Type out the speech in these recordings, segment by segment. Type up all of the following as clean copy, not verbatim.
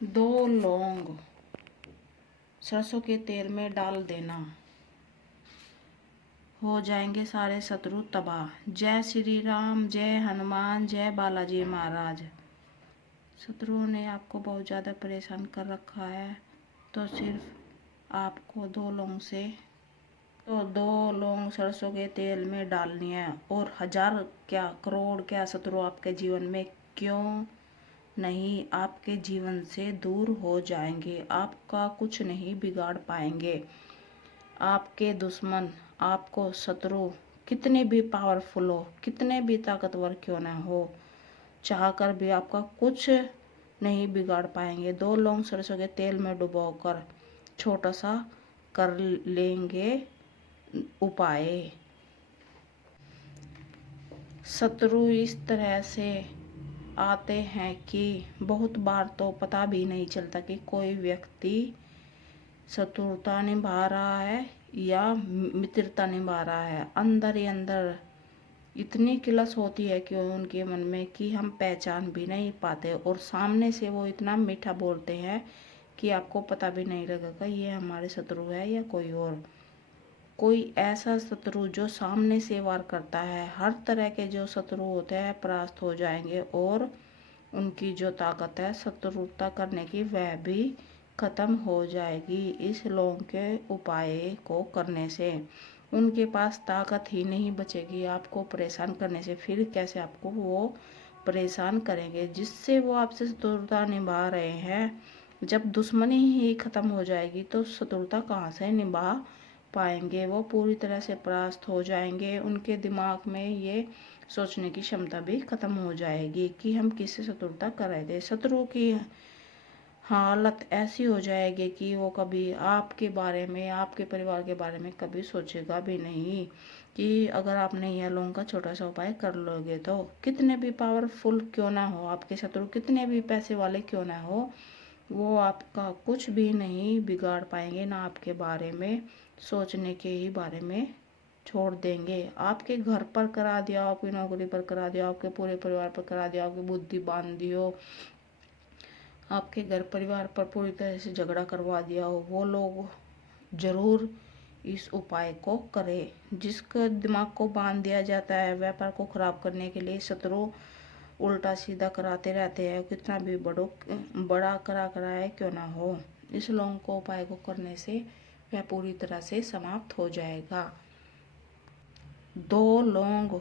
2 लौंग सरसों के तेल में डाल देना, हो जाएंगे सारे शत्रु तबाह। जय श्री राम, जय हनुमान, जय बालाजी महाराज। शत्रुओं ने आपको बहुत ज़्यादा परेशान कर रखा है, तो सिर्फ आपको 2 लौंग सरसों के तेल में डालनी है, और 1000 क्या करोड़ क्या शत्रु आपके जीवन में क्यों नहीं आपके जीवन से दूर हो जाएंगे। आपका कुछ नहीं बिगाड़ पाएंगे। आपके दुश्मन, आपको शत्रु कितने भी पावरफुल हो, कितने भी ताकतवर क्यों ना हो, चाहकर भी आपका कुछ नहीं बिगाड़ पाएंगे। 2 लौंग सरसों के तेल में डुबोकर छोटा सा कर लेंगे उपाय। शत्रु इस तरह से आते हैं कि बहुत बार तो पता भी नहीं चलता कि कोई व्यक्ति शत्रुता निभा रहा है या मित्रता निभा रहा है। अंदर ही अंदर इतनी किलस होती है कि उनके मन में कि हम पहचान भी नहीं पाते, और सामने से वो इतना मीठा बोलते हैं कि आपको पता भी नहीं लगेगा ये हमारे शत्रु है या कोई और। कोई ऐसा शत्रु जो सामने से वार करता है, हर तरह के जो शत्रु होते हैं परास्त हो जाएंगे, और उनकी जो ताकत है शत्रुता करने की वह भी खत्म हो जाएगी। इस लौंग के उपाय को करने से उनके पास ताकत ही नहीं बचेगी आपको परेशान करने से। फिर कैसे आपको वो परेशान करेंगे, जिससे वो आपसे शत्रुता निभा रहे हैं। जब दुश्मनी ही खत्म हो जाएगी तो शत्रुता कहाँ से निभा पाएंगे। वो पूरी तरह से परास्त हो जाएंगे। उनके दिमाग में ये सोचने की क्षमता भी खत्म हो जाएगी कि हम किससे शत्रुता कर रहे थे। शत्रु की हालत ऐसी हो जाएगी कि वो कभी आपके बारे में, आपके परिवार के बारे में कभी सोचेगा भी नहीं। कि अगर आपने यह लौंग का छोटा सा उपाय कर लोगे तो कितने भी पावरफुल क्यों ना हो आपके शत्रु, कितने भी पैसे वाले क्यों ना हो, वो आपका कुछ भी नहीं बिगाड़ पाएंगे। ना आपके बारे में सोचने के ही बारे में छोड़ देंगे। आपके घर पर करा दिया, आपकी नौकरी पर करा दिया, आपके पूरे परिवार पर करा दिया, आपकी बुद्धि बांध दी हो, आपके घर परिवार पर पूरी तरह से झगड़ा करवा दिया हो, वो लोग जरूर इस उपाय को करें। जिसका दिमाग को बांध दिया जाता है व्यापार को खराब करने के लिए, शत्रु उल्टा सीधा कराते रहते हैं, कितना भी बड़ा कराए क्यों ना हो। इस लौंग को उपाय को करने से वह पूरी तरह से समाप्त हो जाएगा। 2 लौंग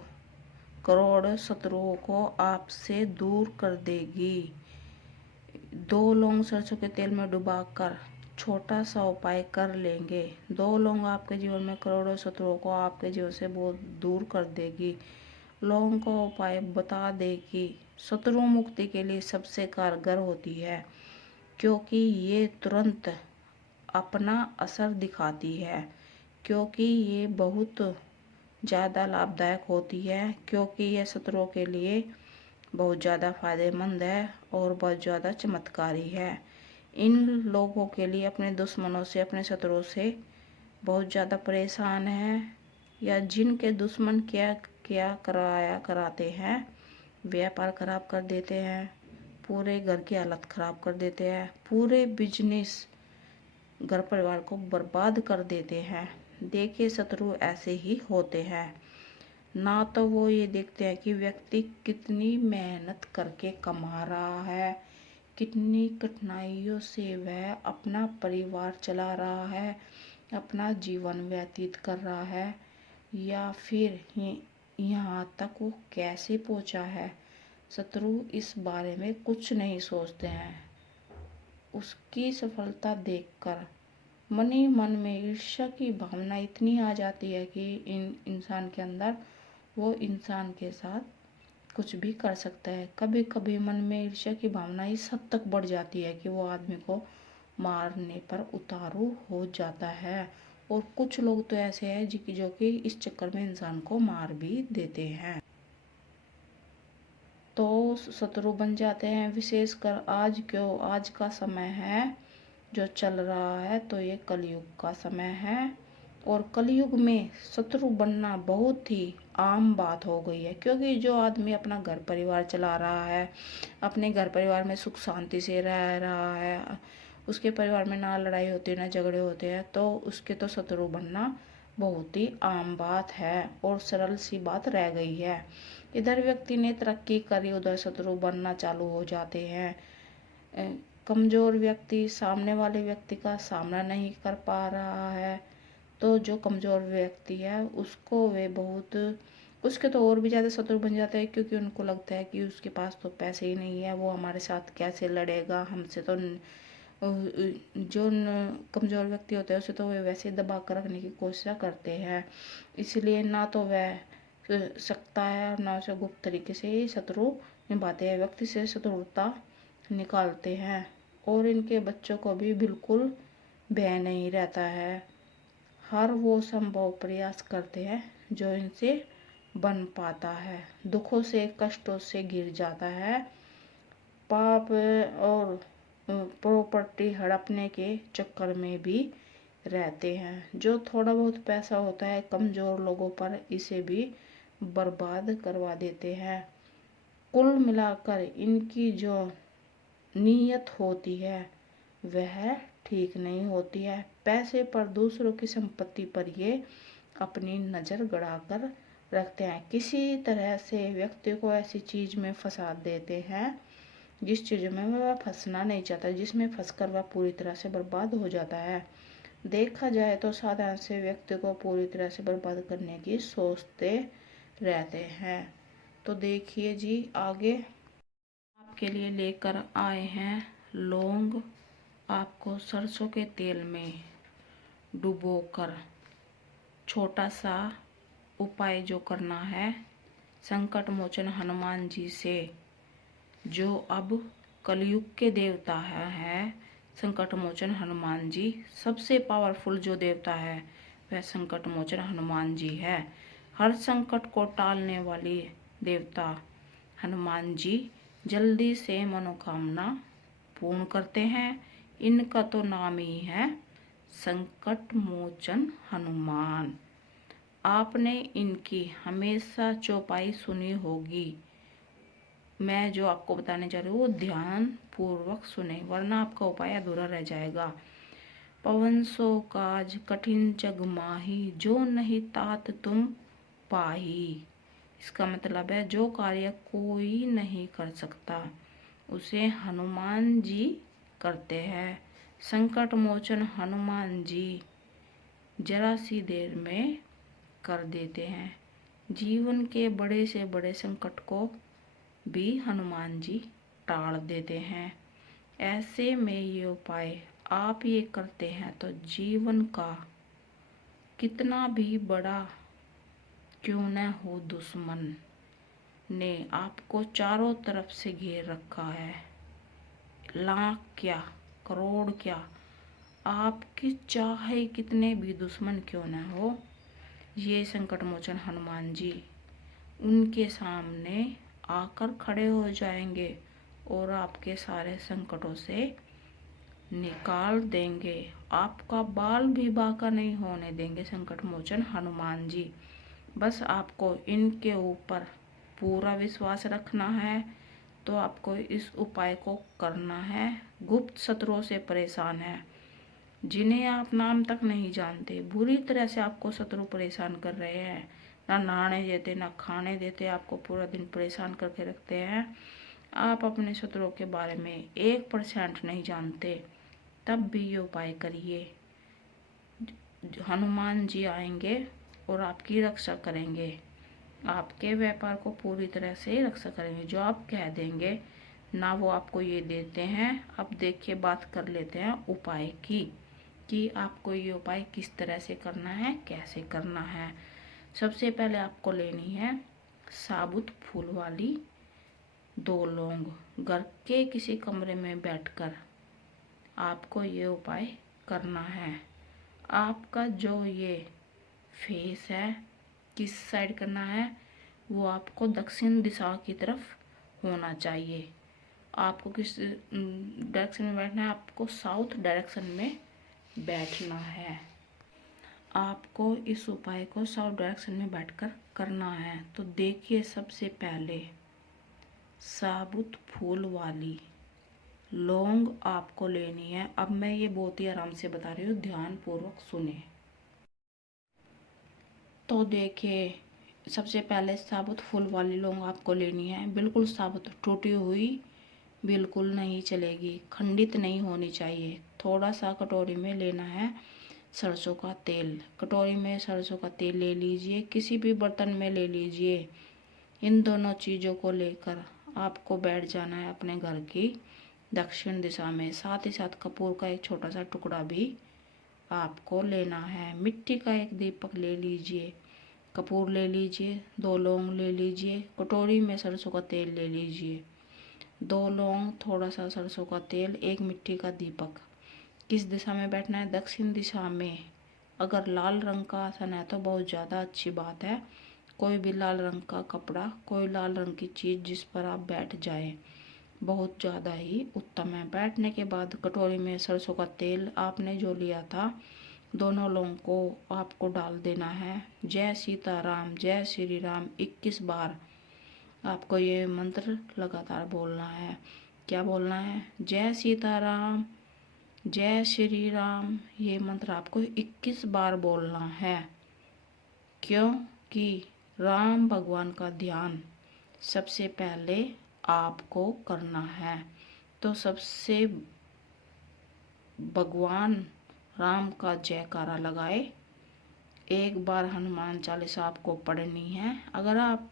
करोड़ शत्रुओं को आपसे दूर कर देगी। 2 लौंग सरसों के तेल में डुबाकर छोटा सा उपाय कर लेंगे। 2 लौंग आपके जीवन में करोड़ों शत्रुओं को आपके जीवन से बहुत दूर कर देगी। लौंग का उपाय बता देगी शत्रु मुक्ति के लिए सबसे कारगर होती है, क्योंकि ये तुरंत अपना असर दिखाती है, क्योंकि ये बहुत ज़्यादा लाभदायक होती है, क्योंकि यह शत्रुओं के लिए बहुत ज़्यादा फायदेमंद है और बहुत ज़्यादा चमत्कारी है। इन लोगों के लिए अपने दुश्मनों से, अपने शत्रुओं से बहुत ज़्यादा परेशान है, या जिनके दुश्मन क्या क्या कराते हैं, व्यापार खराब कर देते हैं, पूरे घर की हालत खराब कर देते हैं, पूरे बिजनेस घर परिवार को बर्बाद कर देते हैं। देखिए शत्रु ऐसे ही होते हैं। ना तो वो ये देखते हैं कि व्यक्ति कितनी मेहनत करके कमा रहा है, कितनी कठिनाइयों से वह अपना परिवार चला रहा है, अपना जीवन व्यतीत कर रहा है, या फिर यहाँ तक वो कैसे पहुँचा है। शत्रु इस बारे में कुछ नहीं सोचते हैं। उसकी सफलता देखकर मन ही मन में ईर्ष्या की भावना इतनी आ जाती है कि इंसान के अंदर, वो इंसान के साथ कुछ भी कर सकता है। कभी कभी मन में ईर्ष्या की भावना इस हद तक बढ़ जाती है कि वो आदमी को मारने पर उतारू हो जाता है। और कुछ लोग तो ऐसे हैं जो कि इस चक्कर में इंसान को मार भी देते हैं, तो शत्रु बन जाते हैं। विशेषकर आज का समय है जो चल रहा है, तो ये कलयुग का समय है, और कलयुग में शत्रु बनना बहुत ही आम बात हो गई है, क्योंकि जो आदमी अपना घर परिवार चला रहा है, अपने घर परिवार में सुख शांति से रह रहा है, उसके परिवार में ना लड़ाई होती है ना झगड़े होते हैं, तो उसके तो शत्रु बनना बहुत ही आम बात है और सरल सी बात रह गई है। इधर व्यक्ति ने तरक्की करी, उधर शत्रु बनना चालू हो जाते हैं। कमजोर व्यक्ति सामने वाले व्यक्ति का सामना नहीं कर पा रहा है, तो जो कमज़ोर व्यक्ति है उसको वे बहुत उसके तो और भी ज़्यादा शत्रु बन जाते हैं, क्योंकि उनको लगता है कि उसके पास तो पैसे ही नहीं है, वो हमारे साथ कैसे लड़ेगा, हमसे तो जो कमज़ोर व्यक्ति होते हैं उसे तो वे वैसे दबा कर रखने की कोशिश करते हैं। इसलिए ना तो वह सकता है और ना उसे गुप्त तरीके से ही शत्रु निभाते हैं, व्यक्ति से शत्रुता निकालते हैं और इनके बच्चों को भी बिल्कुल भय नहीं रहता है। हर वो संभव प्रयास करते हैं जो इनसे बन पाता है, दुखों से कष्टों से घिर जाता है, पाप और प्रॉपर्टी हड़पने के चक्कर में भी रहते हैं। जो थोड़ा बहुत पैसा होता है कमज़ोर लोगों पर इसे भी बर्बाद करवा देते हैं। कुल मिलाकर इनकी जो नीयत होती है वह ठीक नहीं होती है। पैसे पर, दूसरों की संपत्ति पर ये अपनी नज़र गड़ाकर रखते हैं, किसी तरह से व्यक्ति को ऐसी चीज़ में फंसा देते हैं जिस चीज़ में वह फंसना नहीं चाहता, जिसमें फंसकर वह पूरी तरह से बर्बाद हो जाता है। देखा जाए तो साधारण से व्यक्ति को पूरी तरह से बर्बाद करने की सोचते रहते हैं। तो देखिए जी, आगे आपके लिए लेकर आए हैं लौंग। आपको सरसों के तेल में डुबोकर छोटा सा उपाय जो करना है, संकट मोचन हनुमान जी से, जो अब कलयुग के देवता है संकट मोचन हनुमान जी, सबसे पावरफुल जो देवता है वह संकट मोचन हनुमान जी है। हर संकट को टालने वाली देवता हनुमान जी जल्दी से मनोकामना पूर्ण करते हैं। इनका तो नाम ही है संकट मोचन हनुमान। आपने इनकी हमेशा चौपाई सुनी होगी, मैं जो आपको बताने जा रही हूँ वो ध्यान पूर्वक सुने, वरना आपका उपाय अधूरा रह जाएगा। पवन सो काज कठिन जग माही, जो नहीं तात तुम पाही। इसका मतलब है जो कार्य कोई नहीं कर सकता उसे हनुमान जी करते हैं। संकट मोचन हनुमान जी जरा सी देर में कर देते हैं। जीवन के बड़े से बड़े संकट को भी हनुमान जी टाल देते हैं। ऐसे में ये उपाय आप ये करते हैं तो जीवन का कितना भी बड़ा क्यों न हो दुश्मन ने आपको चारों तरफ से घेर रखा है, लाख क्या करोड़ क्या, आपकी चाहे कितने भी दुश्मन क्यों न हो, ये संकट मोचन हनुमान जी उनके सामने आकर खड़े हो जाएंगे और आपके सारे संकटों से निकाल देंगे। आपका बाल भी बांका नहीं होने देंगे संकट मोचन हनुमान जी। बस आपको इनके ऊपर पूरा विश्वास रखना है, तो आपको इस उपाय को करना है। गुप्त शत्रुओं से परेशान है, जिन्हें आप नाम तक नहीं जानते, बुरी तरह से आपको शत्रु परेशान कर रहे हैं, ना नहाने देते ना खाने देते, आपको पूरा दिन परेशान करके रखते हैं, आप अपने शत्रुओं के बारे में 1% नहीं जानते, तब भी ये उपाय करिए। हनुमान जी आएंगे और आपकी रक्षा करेंगे, आपके व्यापार को पूरी तरह से रक्षा करेंगे। जो आप कह देंगे ना वो आपको ये देते हैं। अब देखिए, बात कर लेते हैं उपाय की कि आपको ये उपाय किस तरह से करना है, कैसे करना है। सबसे पहले आपको लेनी है साबुत फूल वाली 2 लौंग। घर के किसी कमरे में बैठकर आपको ये उपाय करना है। आपका जो ये फेस है किस साइड करना है, वो आपको दक्षिण दिशा की तरफ होना चाहिए। आपको किस डायरेक्शन में बैठना है, आपको साउथ डायरेक्शन में बैठना है। आपको इस उपाय को साउथ डायरेक्शन में बैठकर करना है। तो देखिए, सबसे पहले साबुत फूल वाली लौंग आपको लेनी है। अब मैं ये बहुत ही आराम से बता रही हूँ, ध्यान पूर्वक सुने। तो देखिए, सबसे पहले साबुत फूल वाली लौंग आपको लेनी है। बिल्कुल साबुत, टूटी हुई बिल्कुल नहीं चलेगी, खंडित नहीं होनी चाहिए। थोड़ा सा कटोरी में लेना है सरसों का तेल। कटोरी में सरसों का तेल ले लीजिए, किसी भी बर्तन में ले लीजिए। इन दोनों चीज़ों को लेकर आपको बैठ जाना है अपने घर की दक्षिण दिशा में। साथ ही साथ कपूर का एक छोटा सा टुकड़ा भी आपको लेना है। मिट्टी का एक दीपक ले लीजिए, कपूर ले लीजिए, 2 लौंग ले लीजिए, कटोरी में सरसों का तेल ले लीजिए, 2 लौंग, थोड़ा सा सरसों का तेल, एक मिट्टी का दीपक। किस दिशा में बैठना है? दक्षिण दिशा में। अगर लाल रंग का आसन है तो बहुत ज़्यादा अच्छी बात है। कोई भी लाल रंग का कपड़ा, कोई लाल रंग की चीज़ जिस पर आप बैठ जाए, बहुत ज़्यादा ही उत्तम है। बैठने के बाद कटोरी में सरसों का तेल आपने जो लिया था, दोनों लौंग को आपको डाल देना है। जय सीताराम, जय श्री राम 21 बार आपको ये मंत्र लगातार बोलना है। क्या बोलना है? जय सीताराम, जय श्री राम। ये मंत्र आपको 21 बार बोलना है। क्योंकि राम भगवान का ध्यान सबसे पहले आपको करना है। तो सबसे भगवान राम का जयकारा लगाए। एक बार हनुमान चालीसा आपको पढ़नी है। अगर आप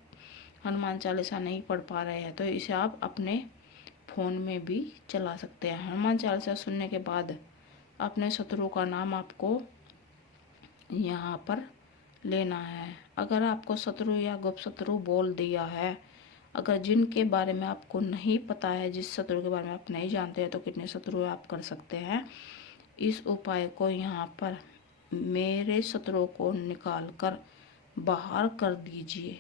हनुमान चालीसा नहीं पढ़ पा रहे हैं तो इसे आप अपने फ़ोन में भी चला सकते हैं। हनुमान चालीसा सुनने के बाद अपने शत्रु का नाम आपको यहाँ पर लेना है। अगर आपको शत्रु या गुप्त शत्रु बोल दिया है, अगर जिनके बारे में आपको नहीं पता है, जिस शत्रु के बारे में आप नहीं जानते हैं, तो कितने शत्रु आप कर सकते हैं। इस उपाय को यहाँ पर मेरे शत्रुओं को निकाल कर बाहर कर दीजिए,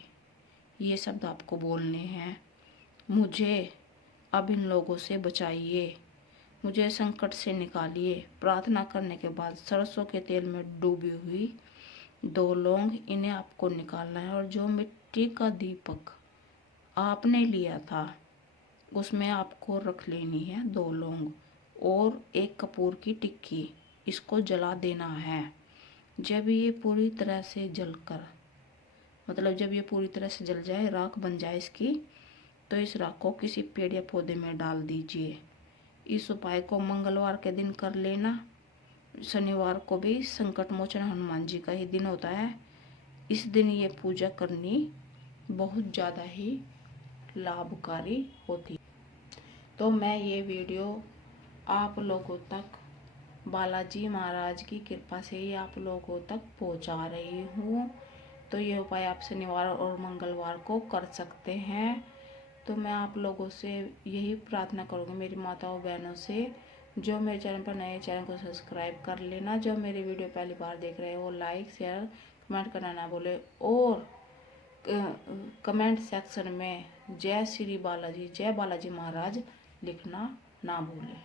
ये शब्द आपको बोलने हैं। मुझे अब इन लोगों से बचाइए, मुझे संकट से निकालिए। प्रार्थना करने के बाद सरसों के तेल में डूबी हुई 2 लौंग, इन्हें आपको निकालना है। और जो मिट्टी का दीपक आपने लिया था उसमें आपको रख लेनी है 2 लौंग और एक कपूर की टिक्की, इसको जला देना है। जब ये पूरी तरह से जलकर, मतलब जब ये पूरी तरह से जल जाए, राख बन जाए इसकी, तो इस राख को किसी पेड़ या पौधे में डाल दीजिए। इस उपाय को मंगलवार के दिन कर लेना। शनिवार को भी संकट मोचन हनुमान जी का ही दिन होता है। इस दिन ये पूजा करनी बहुत ज़्यादा ही लाभकारी होती है। तो मैं ये वीडियो आप लोगों तक बालाजी महाराज की कृपा से ही आप लोगों तक पहुंचा रही हूँ। तो ये उपाय आप शनिवार और मंगलवार को कर सकते हैं। तो मैं आप लोगों से यही प्रार्थना करूँगी, मेरी माताओं बहनों से, जो मेरे चैनल पर नए, चैनल को सब्सक्राइब कर लेना। जो मेरी वीडियो पहली बार देख रहे हो, लाइक शेयर कमेंट करना ना भूले। और कमेंट सेक्शन में जय श्री बालाजी, जय बालाजी महाराज लिखना ना भूलें।